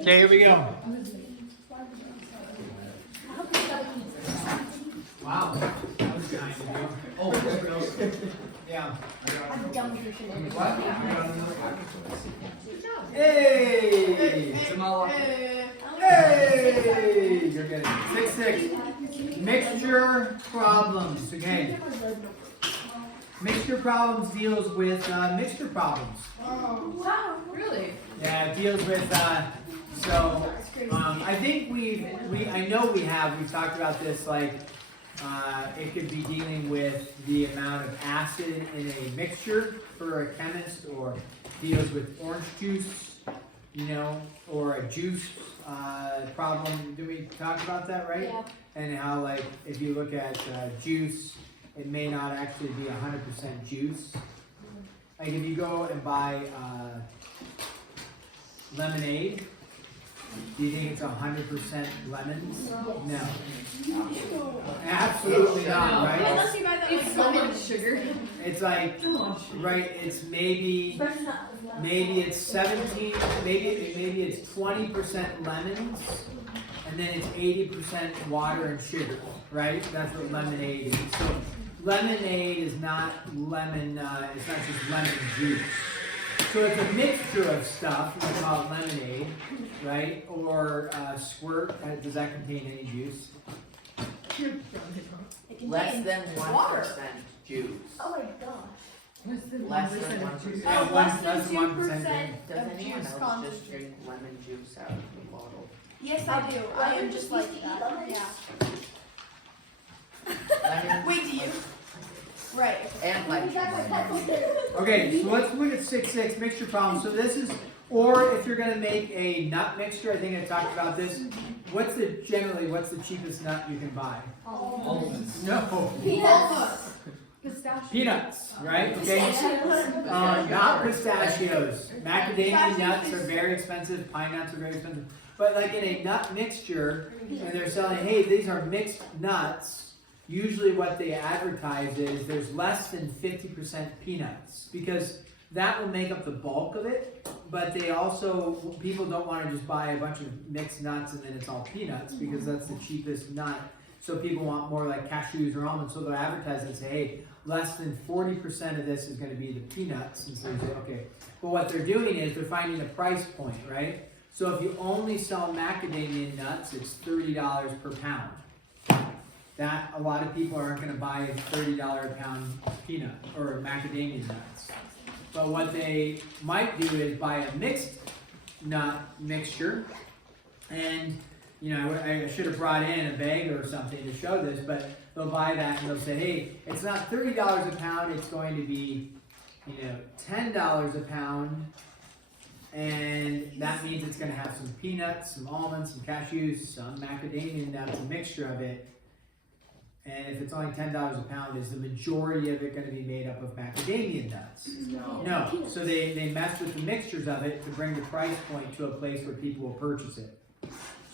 Okay, here we go. Wow, that was kind of you. Oh, yeah. I'm done with your shit. What? Hey! Hey! You're good. 6-6. Mixture problems. Okay. Mixture problems deals with mixture problems. Wow, really? Yeah, it deals with I think I know we've talked about this, like it could be dealing with the amount of acid in a mixture for a chemist, or deals with orange juice, you know, or a juice problem. Did we talk about that, right? Yeah. And how, like, if you look at juice, it may not actually be 100% juice. Like if you go and buy lemonade, do you think it's 100% lemons? No. Absolutely not, right? Unless you buy that like lemon sugar. It's like, right, it's maybe it's 17, maybe it's 20% lemons, and then it's 80% water and sugar, right? That's what lemonade is. So lemonade is not lemon, it's not just lemon juice. So it's a mixture of stuff. We call it lemonade, right? Or squirt. Does that contain any juice? Less than 1% juice. Oh my gosh. Less than 1%. Less than 2% Does of anyone juice else just drink lemon juice out of the bottle? Yes, I do. I am just like that. Yeah. Lemon. Wait, do you? Right. And lemon. Okay, so let's look at 6-6 mixture problem. So this is, or if you're going to make a nut mixture, I think I talked about this. What's the cheapest nut you can buy? Almonds. No. Peanuts. Peanuts, right? Okay. Not pistachios. Macadamia nuts are very expensive. Pine nuts are very expensive. But like in a nut mixture, and they're selling, hey, these are mixed nuts. Usually what they advertise is there's less than 50% peanuts, because that will make up the bulk of it. But they also, people don't want to just buy a bunch of mixed nuts and then it's all peanuts, because that's the cheapest nut. So people want more like cashews or almonds, so they'll advertise and say, hey, less than 40% of this is going to be the peanuts. And so they say, okay. But what they're doing is they're finding a price point, right? So if you only sell macadamia nuts, it's $30 per pound. That a lot of people aren't going to buy a $30 a pound peanut or macadamia nuts. But what they might do is buy a mixed nut mixture, and you know, I should have brought in a bag or something to show this, but they'll buy that and they'll say, hey, it's not $30 a pound, it's going to be, you know, $10 a pound, and that means it's going to have some peanuts, some almonds, some cashews, some macadamia nuts, a mixture of it. And if it's only $10 a pound, is the majority of it going to be made up of macadamia nuts? No. So they mess with the mixtures of it to bring the price point to a place where people will purchase it.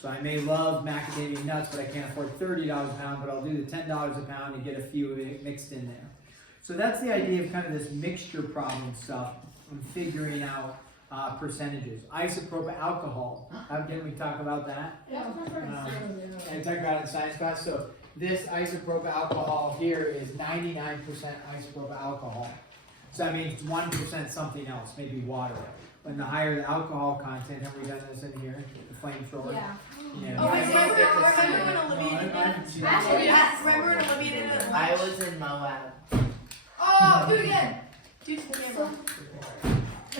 So I may love macadamia nuts, but I can't afford $30 a pound, but I'll do the $10 a pound and get a few of it mixed in there. So that's the idea of kind of this mixture problem stuff and figuring out percentages. Isopropyl alcohol. How did we talk about that? I talked about it in science class. So this isopropyl alcohol here is 99% isopropyl alcohol. So that means 1% something else, maybe water. And the higher the alcohol content, have we done this in here? The flamethrower? Yeah. Yeah. Oh, remember when Olivia did that? Remember when Olivia did it? I was in Moab. Oh, do it again. Do it to the camera.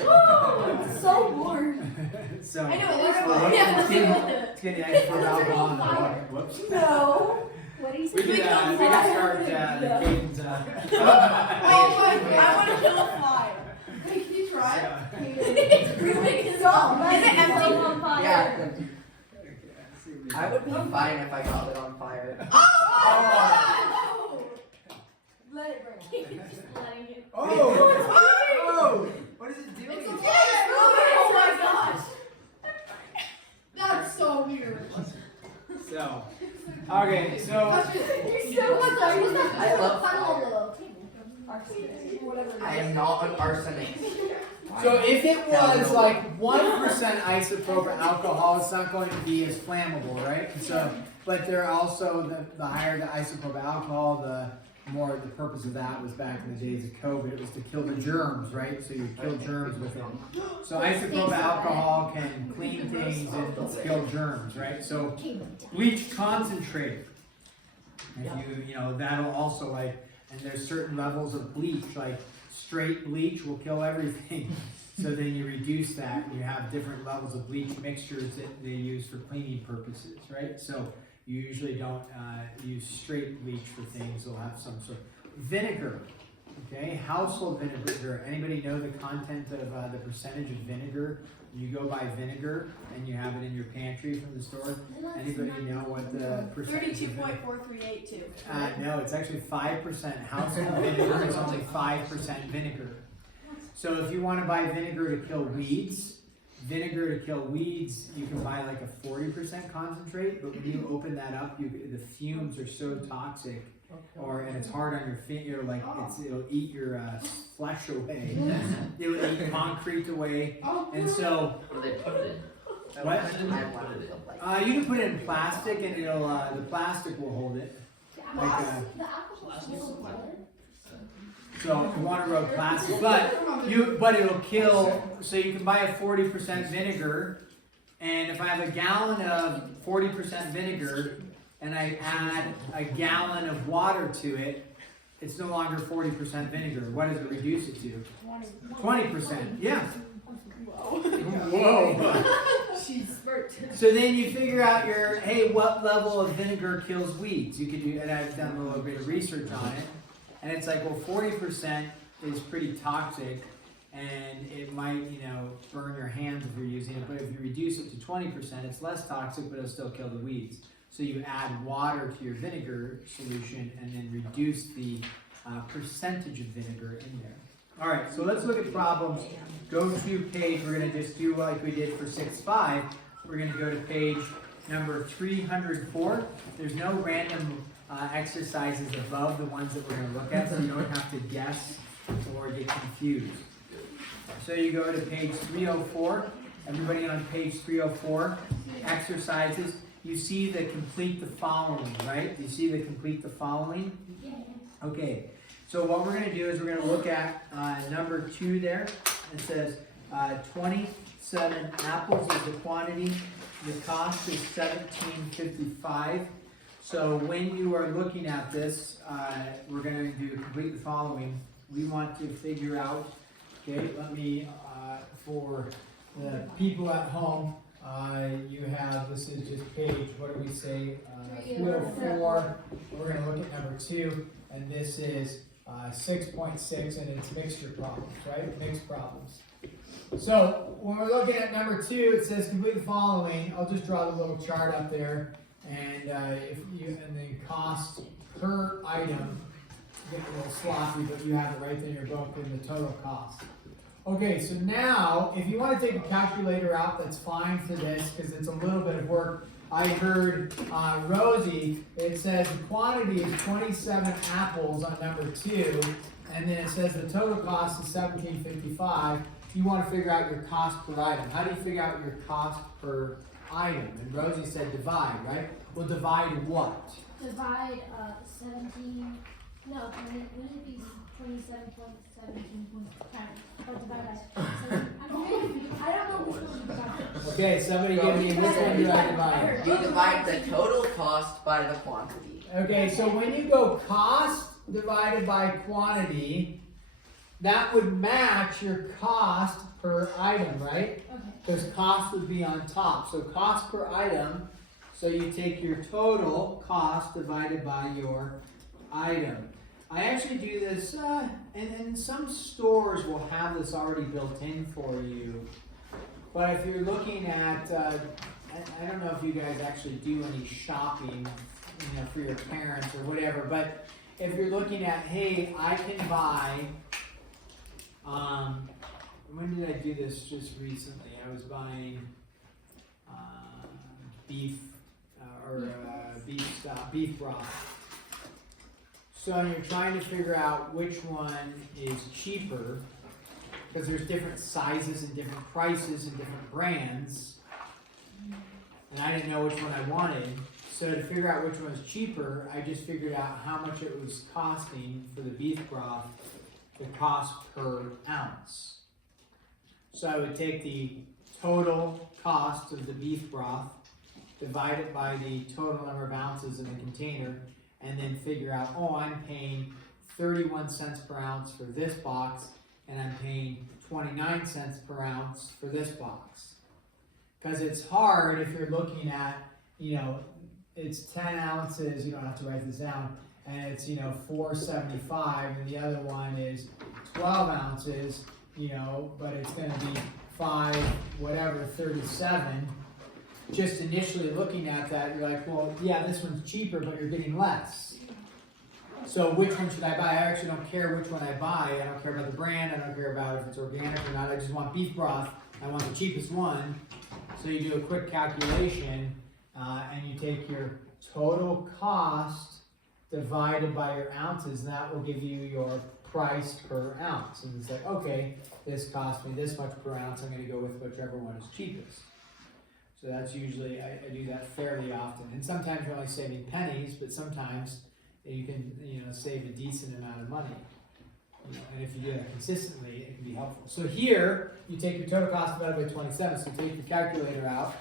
Oh, it's so warm. So, I know, it's getting isopropyl alcohol in the water. Whoops. No. What do you say? We could start the cadence. I want to kill a fly. Hey, can you try? It's really stop. Is it empty? On fire. Yeah. I would be fine if I got it on fire. Oh! Let it burn. Just letting it. Oh! What is it doing? It's okay. Oh my gosh. That's so weird. So, okay, so. I love I am not an arsonist. So if it was like 1% isopropyl alcohol, it's not going to be as flammable, right? So, but there are also the higher the isopropyl alcohol, the more the purpose of that was back in the days of COVID. It was to kill the germs, right? So you kill germs with it. So isopropyl alcohol can clean things and kill germs, right? So bleach concentrate. If you know, that'll also like, and there's certain levels of bleach, like straight bleach will kill everything. So then you reduce that, and you have different levels of bleach mixtures that they use for cleaning purposes, right? So you usually don't use straight bleach for things. They'll have some sort of vinegar. Okay, household vinegar. Anybody know the content of the percentage of vinegar? You go buy vinegar and you have it in your pantry from the store. Anybody know what the percentage? 32.4382. No, it's actually 5%. Household vinegar is only 5% vinegar. So if you want to buy vinegar to kill weeds, you can buy like a 40% concentrate. But when you open that up, the fumes are so toxic. And it's hard on your finger, like it'll eat your flesh away. It'll eat concrete away, and so. What do they put it in? What? You can put it in plastic, and it'll the plastic will hold it. Like, so you want to rub plastic, but it'll kill. So you can buy a 40% vinegar, and if I have a gallon of 40% vinegar, and I add a gallon of water to it, it's no longer 40% vinegar. What does it reduce it to? 20%. Yeah. Whoa. She's smart. So then you figure out what level of vinegar kills weeds. You could do, and I've done a little bit of research on it, and it's like, well, 40% is pretty toxic, and it might, burn your hands if you're using it. But if you reduce it to 20%, it's less toxic, but it'll still kill the weeds. So you add water to your vinegar solution and then reduce the percentage of vinegar in there. All right, so let's look at problems. Go to page, we're going to just do like we did for 6.5. We're going to go to page number 304. There's no random exercises above the ones that we're going to look at, so you don't have to guess or get confused. So you go to page 304. Everybody on page 304, exercises. You see the complete the following, right? You see the complete the following? Okay, so what we're going to do is we're going to look at number 2 there. It says 27 apples is the quantity. The cost is $17.55. So when you are looking at this, we're going to do complete the following. We want to figure out, okay, let me, for the people at home, you have, this is just page, what do we say, 304, we're going to look at number 2, and this is 6.6, and it's mixture problems, right, mixed problems. So, when we're looking at number 2, it says complete the following. I'll just draw the little chart up there, and and then cost per item, getting a little sloppy, but you have it right there in your book, in the total cost. Okay, so now, if you want to take a calculator out, that's fine for this, because it's a little bit of work. I heard Rosie, it says the quantity is 27 apples on number 2, and then it says the total cost is $17.55. You want to figure out your cost per item. How do you figure out your cost per item? And Rosie said divide, right? Well, divide what? Divide 17, no, wouldn't it be 27.17 times? Or divide by 7. I don't know which one you got. Okay, somebody give me, which one do I divide? You divide the total cost by the quantity. Okay, so when you go cost divided by quantity, that would match your cost per item, right? Okay. Because cost would be on top. So cost per item, so you take your total cost divided by your item. I actually do this, and some stores will have this already built in for you. But if you're looking at, I don't know if you guys actually do any shopping, for your parents or whatever, but if you're looking at, hey, I can buy, when did I do this just recently? I was buying beef broth. So you're trying to figure out which one is cheaper. because there's different sizes and different prices and different brands, and I didn't know which one I wanted. So to figure out which one was cheaper, I just figured out how much it was costing for the beef broth, the cost per ounce. So I would take the total cost of the beef broth, divide it by the total number of ounces in the container, and then figure out, oh, I'm paying 31 cents per ounce for this box, and I'm paying 29 cents per ounce for this box. Because it's hard if you're looking at, it's 10 ounces, you don't have to write this down, and it's, $4.75, and the other one is 12 ounces, but it's going to be 37. Just initially looking at that, you're like, well, yeah, this one's cheaper, but you're getting less. So which one should I buy? I actually don't care which one I buy. I don't care about the brand. I don't care about if it's organic or not. I just want beef broth. I want the cheapest one. So you do a quick calculation, and you take your total cost divided by your ounces, and that will give you your price per ounce. And it's like, okay, this cost me this much per ounce. I'm going to go with whichever one is cheapest. So that's usually, I do that fairly often. And sometimes you're only saving pennies, but sometimes you can, save a decent amount of money. And if you do that consistently, it can be helpful. So here, you take your total cost divided by 27. So take your calculator out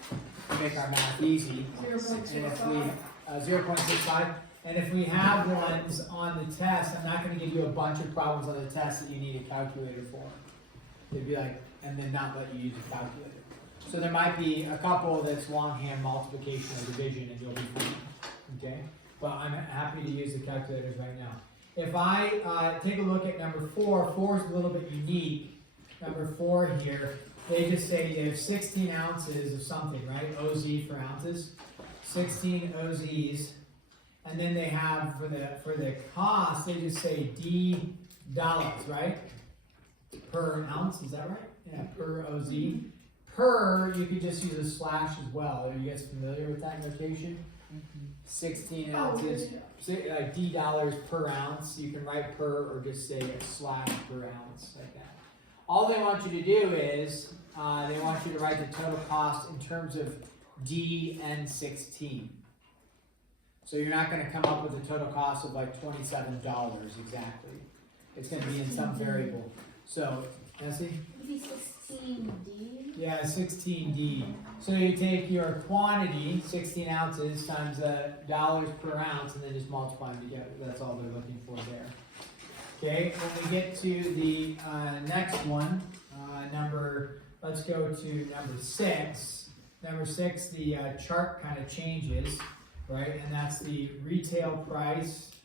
to make our math easy. 0.65. And if we have ones on the test, I'm not going to give you a bunch of problems on the test that you need a calculator for. They'd be like, and then not let you use a calculator. So there might be a couple that's longhand multiplication or division, and you'll be fine. Okay? But I'm happy to use the calculators right now. If I take a look at number 4, 4 is a little bit unique. Number 4 here, they just say you have 16 ounces of something, right? OZ for ounces. 16 OZs. And then they have, for the cost, they just say D dollars, right? Per ounce, is that right? Yeah, per OZ. Per, you could just use a slash as well. Are you guys familiar with that notation? 16 ounces, D dollars per ounce. You can write per or just say a slash per ounce, like that. All they want you to do is, they want you to write the total cost in terms of D and 16. So you're not going to come up with a total cost of like $27 exactly. It's going to be in some variable. So, Essie? Would be 16D? Yeah, 16D. So you take your quantity, 16 ounces, times dollars per ounce, and then just multiply them together. That's all they're looking for there. Okay, when we get to the next one, let's go to number 6. Number 6, the chart kind of changes, right? And that's the retail price,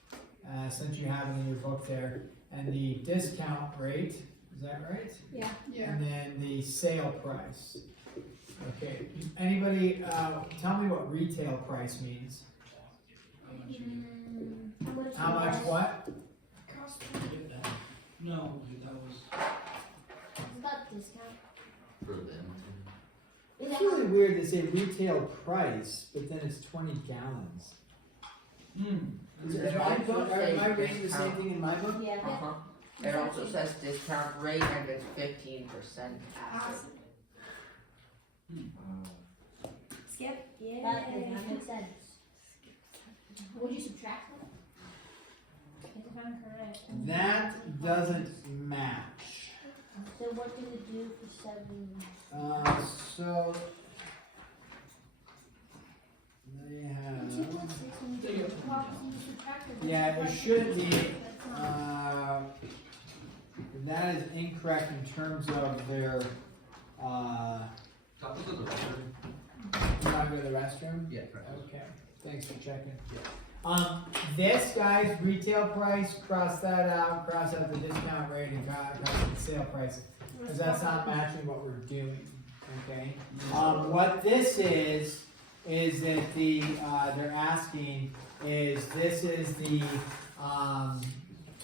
since you have it in your book there, and the discount rate. Is that right? Yeah. And then the sale price. Okay. Anybody tell me what retail price means? How much what? No, that was. It's about discount. For them. It's really weird to say retail price, but then it's 20 gallons. Am I reading the same thing in my book? Yeah. It also says discount rate and it's 15% acid. Skip? Yeah. That does not make sense. Would you subtract that? If I'm correct. That doesn't match. So what do we do for 7? So they have. 2.6. Yeah, it should be. That is incorrect in terms of their. Top of the restroom. You want to go to the restroom? Yeah, right. Okay. Thanks for checking. This guy's retail price, cross that out, cross out the discount rate, and cross out the sale price, because that's not matching what we're doing. Okay. What this is that they're asking is this is the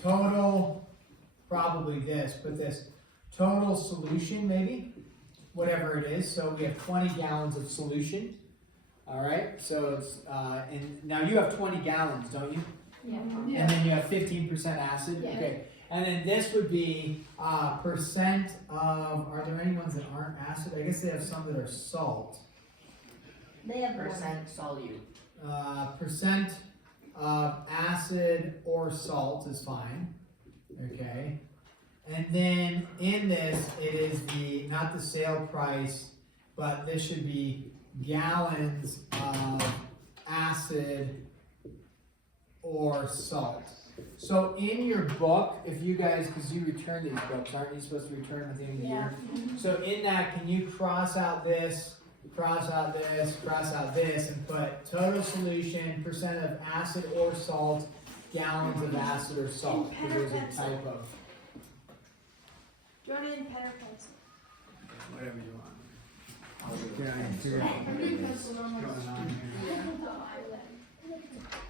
total, probably this, but this total solution maybe, whatever it is. So we have 20 gallons of solution. All right, so it's, and now you have 20 gallons, don't you? Yeah. And then you have 15% acid? Yeah. Okay, And then this would be percent of, are there any ones that aren't acid? I guess they have some that are salt. They have Percent solute. Percent of acid or salt is fine. Okay. And then in this, it is the, not the sale price, but this should be gallons of acid or salt. So in your book, if you guys, because you return these books, aren't you supposed to return them at the end of the year? So in that, can you cross out this, cross out this, cross out this, and put total solution, percent of acid or salt, gallons of acid or salt, because there's a typo. Do you want it in pen or pencil? Whatever you want. Yeah, I can figure out I'm doing pencil normally. what's going on here.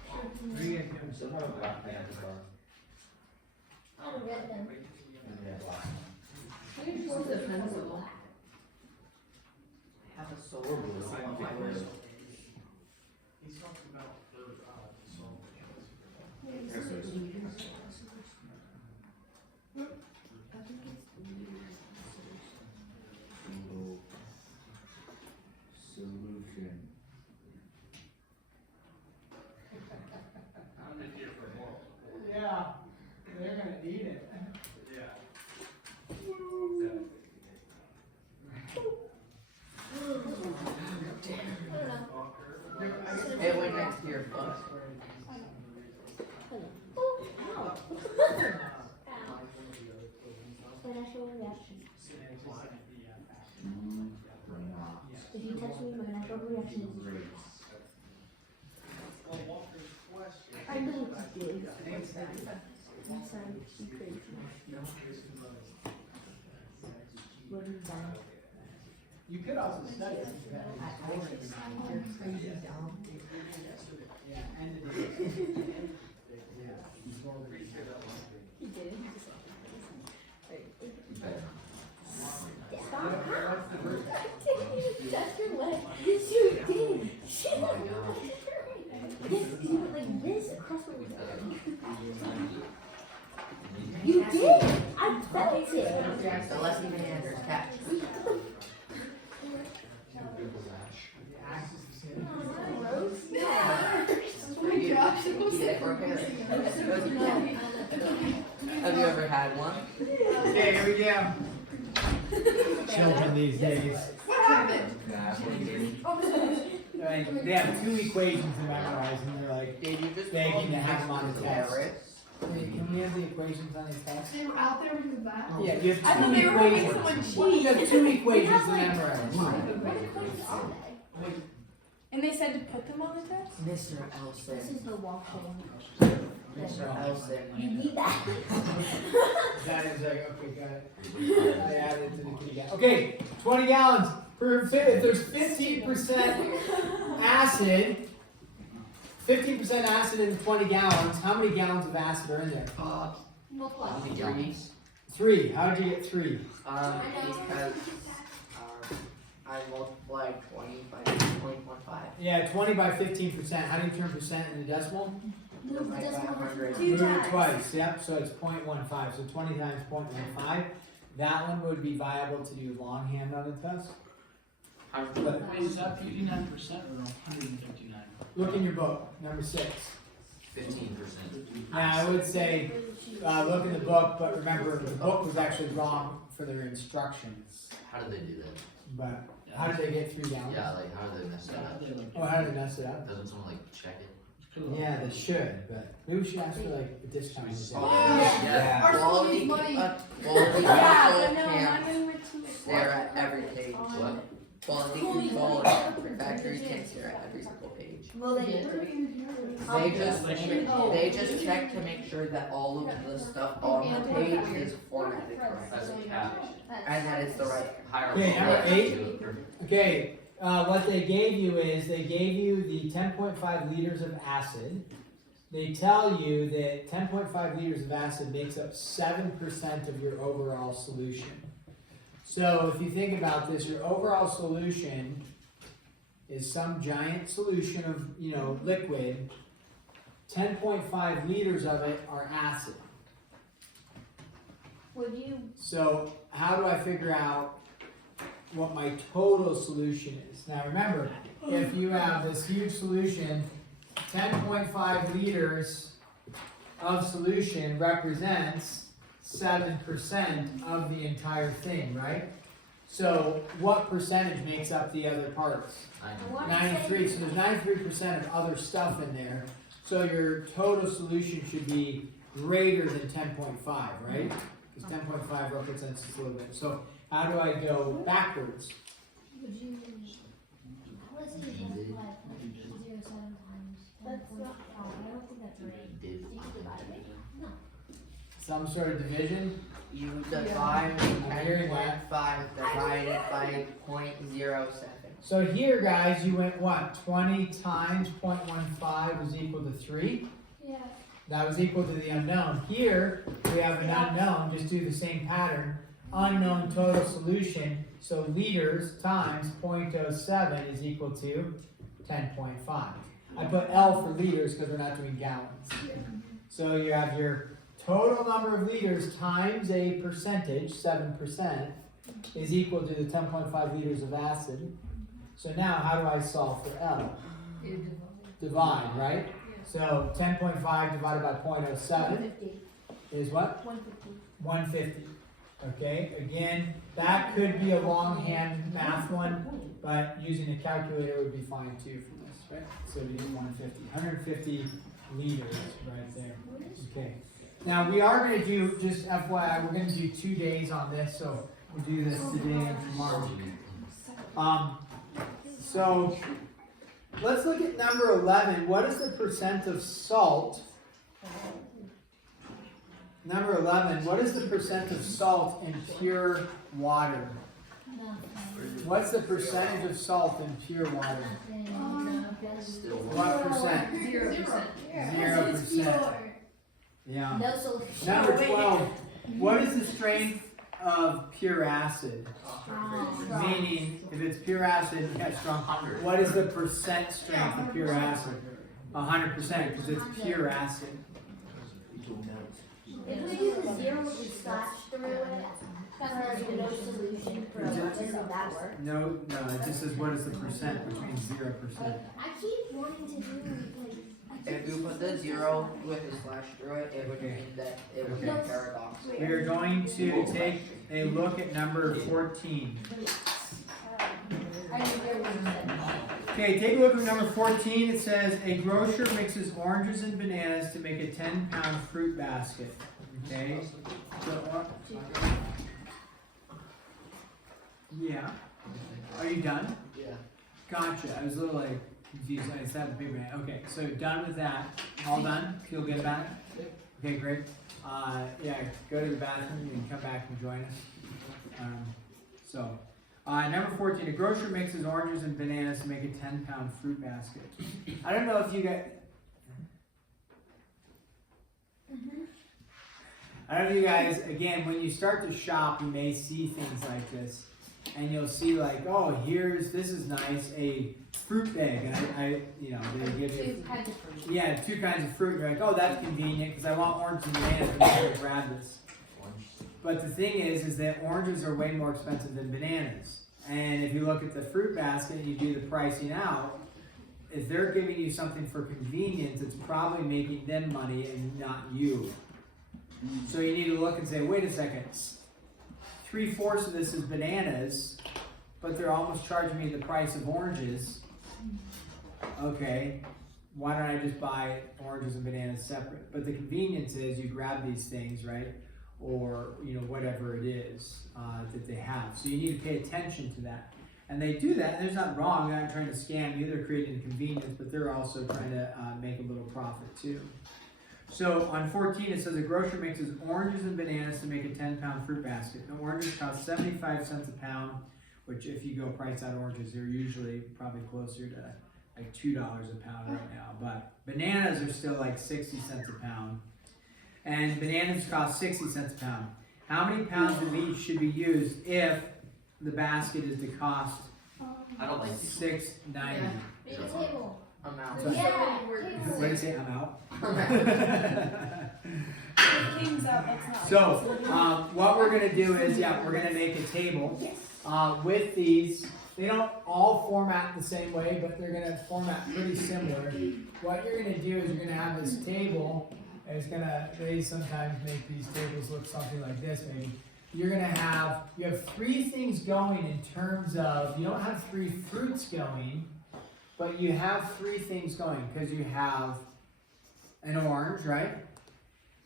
What are you guys doing? Somehow black pants are. I don't get them. Yeah. You're supposed to pencil. I have a solar blue on my wrist. He's talking about the salt. Solution. Yeah, they're gonna need it. It went next to your foot. Financial reaction. If you touch me, my financial reaction is great. I know what to do. Next time, be crazy. What are you done? You could also study it. You're crazy dumb. Yeah, and it is. Yeah. You did. Stop. What's the first? You touched your leg. Yes, you did. Shit. Yes, you went like this across my leg. You did. I felt it. So let's even answer catch. You get it for a parrot. Have you ever had one? Okay, here we go. Children these days. What happened? They have 2 equations to memorize, and they're like begging to have them on the test. Wait, can we have the equations on the test? They were out there because of that. Yeah, you have 2 I thought they were making equations. someone cheat. You have 2 equations to memorize. What equations are they? And they said to put them on the test? Mr. This Elson. is the walk-in. Mr. Elson. You need that. That is like, okay, got it. I added it to the kitty cat. Okay, 20 gallons. If there's 15% acid, 15% acid in 20 gallons, how many gallons of acid are in there? Multiply. 3. How did you get 3? Because I multiplied 20 by 20.5. Yeah, 20 by 15%. How do you turn percent into decimal? Move the By decimal 100. Two Move it times. twice. Yep, so it's 0.15. So 20 times 0.15. That one would be viable to do longhand on the test. But Is that 59% or 159? look in your book, number 6. 15%. Now, I would say, look in the book, but remember, the book was actually wrong for their instructions. How did they do that? But how did they get 3 gallons? Yeah, like how did they mess it up? Oh, how did they mess it up? Doesn't someone like check it? Yeah, they should, but maybe we should ask for like a discount. Yeah. Our school Quality, needs money. quality Yeah, control but no, can't mine went too stare at every page. What? Quality School needs control money. and factories can't stare at every single page. Well, they did. They just check to make sure that all of the stuff on the page is formatted That's correctly. a cap. And that it's the right. Higher. Okay, number quality. 8. Okay, what they gave you is they gave you the 10.5 liters of acid. They tell you that 10.5 liters of acid makes up 7% of your overall solution. So if you think about this, your overall solution is some giant solution of, liquid. 10.5 liters of it are acid. Would you? So how do I figure out what my total solution is? Now remember, if you have this huge solution, 10.5 liters of solution represents 7% of the entire thing, right? So what percentage makes up the other parts? 93, so there's 93% of other stuff in there. So your total solution should be greater than 10.5, right? Because 10.5 represents this a little bit. So how do I go backwards? Would you? Let's say you have like 0.07 times. That's not. Oh, I don't think that's right. Div. So you can divide it. No. Some sort of division? You divide I'm hearing that. 10.5 divided by 0.07. So here, guys, you went what? 20 times 0.15 was equal to 3. Yeah. That was equal to the unknown. Here, we have an unknown, just do the same pattern. Unknown total solution, so liters times 0.07 is equal to 10.5. I put L for liters because we're not doing gallons. So you have your total number of liters times a percentage, 7%, is equal to the 10.5 liters of acid. So now, how do I solve for L? Divide, right? So 10.5 divided by 0.07 150. is what? 150. 150. Okay, again, that could be a longhand math one, but using a calculator would be fine too for this, right? So we use 150 liters right there. Okay. Now we are going to do, just FYI, we're going to do 2 days on this, so we'll do this today and tomorrow. So let's look at number 11. What is the percent of salt? Number 11, what is the percent of salt in pure water? What's the percentage of salt in pure water? Still What percent? 0%. 0%. Yeah. No solution. Number 12, what is the strength of pure acid? Meaning, if it's pure acid, yeah, strong. What is the percent strength of pure acid? 100%, because it's pure acid. If we use a zero with a slash through it, for no solution for does that work? No, it just says what is the percent between 0%. I keep wanting to do If you put the 0 with a slash through it, it would mean that it would be a paradox. We are going to take a look at number 14. I didn't hear what you said. Okay, take a look at number 14. It says, a grocer mixes oranges and bananas to make a 10-pound fruit basket. Okay? So, yeah. Are you done? Yeah. Gotcha. I was a little like confused. I just had the big man. Okay, so done with that. All done? Feel good about it? Okay, great. Yeah, go to the bathroom and come back and join us. Number 14, a grocer mixes oranges and bananas to make a 10-pound fruit basket. I don't know if you guys... I don't know if you guys, again, when you start to shop, you may see things like this. And you'll see like, oh, this is nice, a fruit bag. And they give you... 2 kinds of fruit. Yeah, 2 kinds of fruit. You're like, oh, that's convenient because I want oranges and bananas and I'm going to grab this. But the thing is that oranges are way more expensive than bananas. And if you look at the fruit basket and you do the pricing out, if they're giving you something for convenience, it's probably making them money and not you. So you need to look and say, wait a second, 3/4 of this is bananas, but they're almost charging me the price of oranges. Okay, why don't I just buy oranges and bananas separate? But the convenience is you grab these things, right? Or whatever it is that they have. So you need to pay attention to that. And they do that, and there's nothing wrong. They're not trying to scam you. They're creating a convenience, but they're also trying to make a little profit too. So on 14 it says a grocer mixes oranges and bananas to make a 10-pound fruit basket. The oranges cost 75 cents a pound, which if you go price out oranges, they're usually probably closer to like $2 a pound right now. But bananas are still like 60 cents a pound. And bananas cost 60 cents a pound. How many pounds of each should be used if the basket is to cost I don't like these. $6.90? Read the table. Amount. Yeah. What did you say? I'm out. King's up, it's not. So, what we're gonna do is, we're gonna make a table, with these. They don't all format the same way, but they're gonna format pretty similar. What you're gonna do is you're gonna have this table, and they sometimes make these tables look something like this maybe. You have three things going in terms of, you don't have three fruits going, but you have three things going, because you have an orange, right?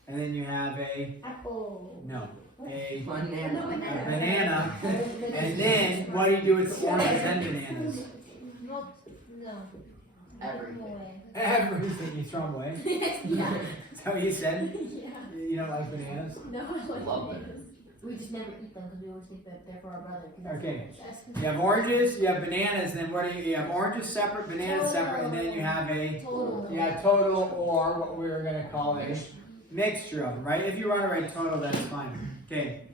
And then you have a Apple. banana. And then what do you do with the oranges and bananas? No. Everything. Everything, you throw them away. Yeah. Is that what you said? Yeah. You don't like bananas? No, I like Love bananas. We just never eat them because we always think that they're for our brother. 'Cause that's Okay. the You have oranges, you have bananas, then what do you have? Oranges separate, bananas separate, and then you have total, or what we're gonna call a mixture of them, right? If you want to write total, that's fine. Okay.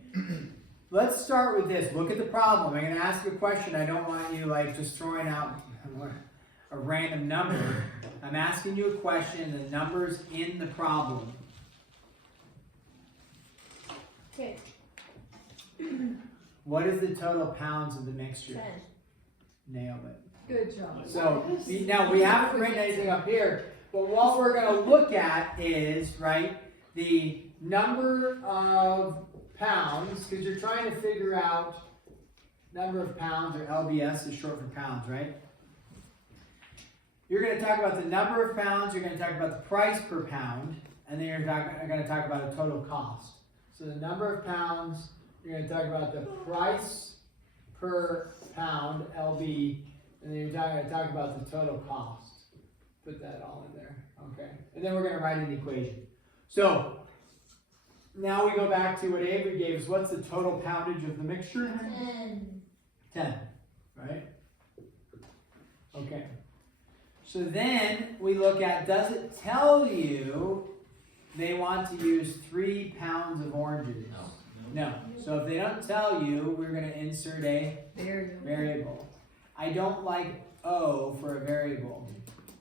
Let's start with this. Look at the problem. I'm gonna ask you a question. I don't want you just throwing out a random number. I'm asking you a question, the number's in the problem. Okay. What is the total pounds of the mixture? 10. Nailed it. Good job. So, now we haven't written anything up here, but what we're going to look at is, right, the number of pounds, because you're trying to figure out number of pounds, or LBS is short for pounds, right? You're going to talk about the number of pounds, you're going to talk about the price per pound, and then you're going to talk about a total cost. So the number of pounds, you're going to talk about the price per pound, LB, and then you're going to talk about the total cost. Put that all in there, okay? And then we're going to write an equation. So, now we go back to what Avery gave us. What's the total poundage of the mixture? 10. 10, right? Okay. So then we look at, does it tell you they want to use 3 pounds of oranges? No. So if they don't tell you, we're going to insert a variable. I don't like O for a variable.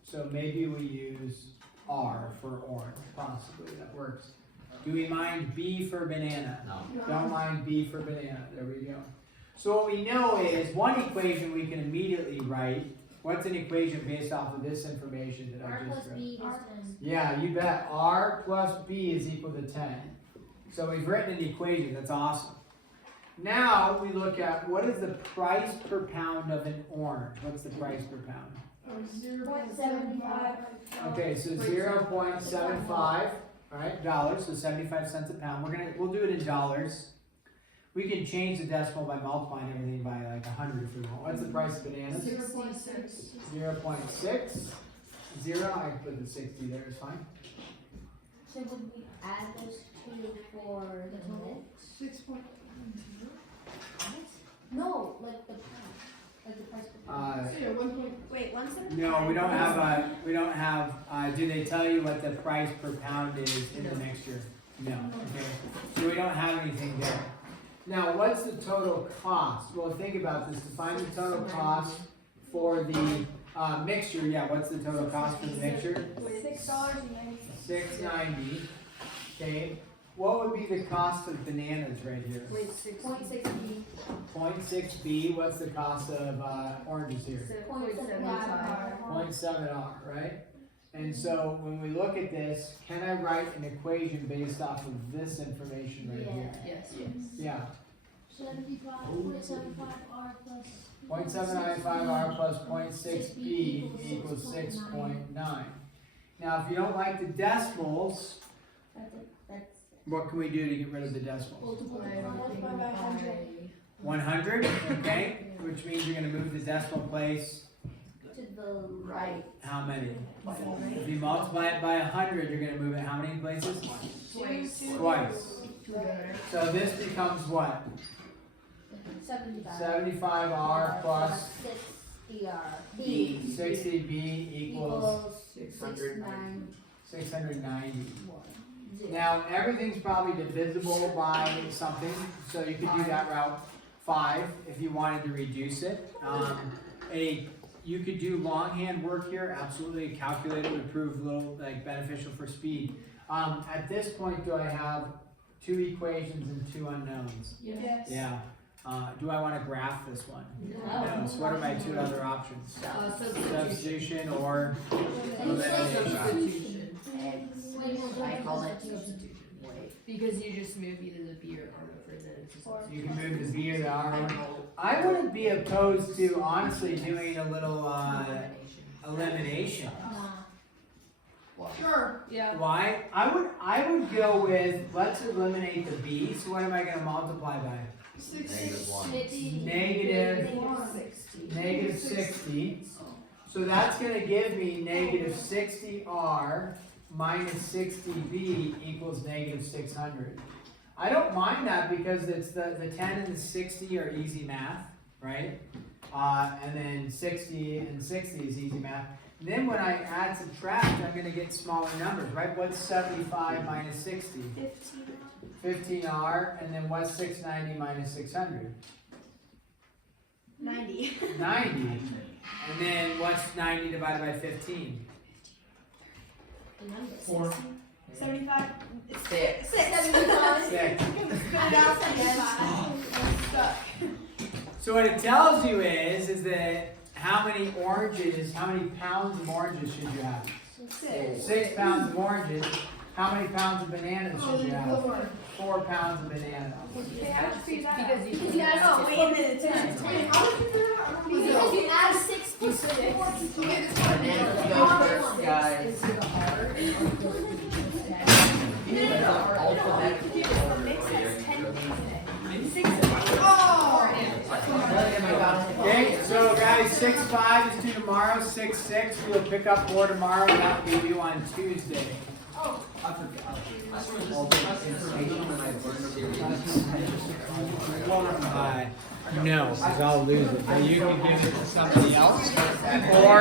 So maybe we use R for orange, possibly. That works. Do we mind B for banana? No. Don't mind B for banana. There we go. So what we know is one equation we can immediately write. What's an equation based off of this information that I R just plus read? B equals 10. Yeah, you bet. R plus B is equal to 10. So we've written an equation. That's awesome. Now we look at what is the price per pound of an orange. What's the price per pound? 0.75. Okay, so 0.75, right, dollars, so 75 cents a pound. We'll do it in dollars. We can change the decimal by multiplying everything by 100 if we want. What's the price of bananas? 0.6. 0.6. 0, I can put the 60 there, it's fine. So would we add those two for the total? 6.0. No, like the pound. Like the price per pound. So yeah, 1. Wait, 1.75. No, we don't have, do they tell you what the price per pound is in the mixture? No, okay. So we don't have anything there. Now, what's the total cost? Well, think about this. To find the total cost for the mixture, what's the total cost for the mixture? $6.90. $6.90. Okay. What would be the cost of bananas right here? 0.6B. 0.6B. What's the cost of oranges here? 0.75. 0.7R, right? And so when we look at this, can I write an equation based off of this information right here? Yes. Yeah. 0.75R plus 0.795R plus 0.6B equals 6.9. Now, if you don't like the decimals, That's what can we do to get rid of the decimals? multiply 100, okay? Which means you're going to move the decimal place. to the right. How many? If you multiply it by 100, you're going to move it how many places? Twice. So this becomes what? 75R plus 60R. 60B equals 690. Now, everything's probably divisible by something, so you could do that route 5 if you wanted to reduce it. you could do longhand work here. Absolutely, a calculator would prove a little like beneficial for speed. At this point, do I have 2 equations and 2 unknowns? Yes. Yeah. Do I want to graph this one? No. So what are my 2 other options? Substitution or elimination. I call it substitution. Wait. Because you just move either the B or R over the. You can move the B or the R. I wouldn't be opposed to honestly doing a little elimination. Sure. Yeah. Why? I would go with, let's eliminate the B. So what am I going to multiply by? Negative 60. So that's going to give me negative 60R minus 60B equals negative 600. I don't mind that because it's the 10 and the 60 are easy math, right? And then 60 and 60 is easy math. And then when I add subtract, I'm going to get smaller numbers, right? What's 75 minus 60? 15R. And then what's 690 minus 600? 90. 90. And then what's 90 divided by 15? 4. 75. 6. 75. 6. Spit it out again. I'm stuck. So what it tells you is that how many pounds of oranges should you have? 6 pounds of oranges. How many pounds of bananas should you have? 4 pounds of bananas. Because you Oh, wait a minute. Because you add 6 plus 4. Bananas go first, guys. Okay, so guys, 6-5 is due tomorrow. 6-6, we'll pick up more tomorrow. And that will be due on Tuesday. No, because I'll lose it. But you can give it to somebody else. Or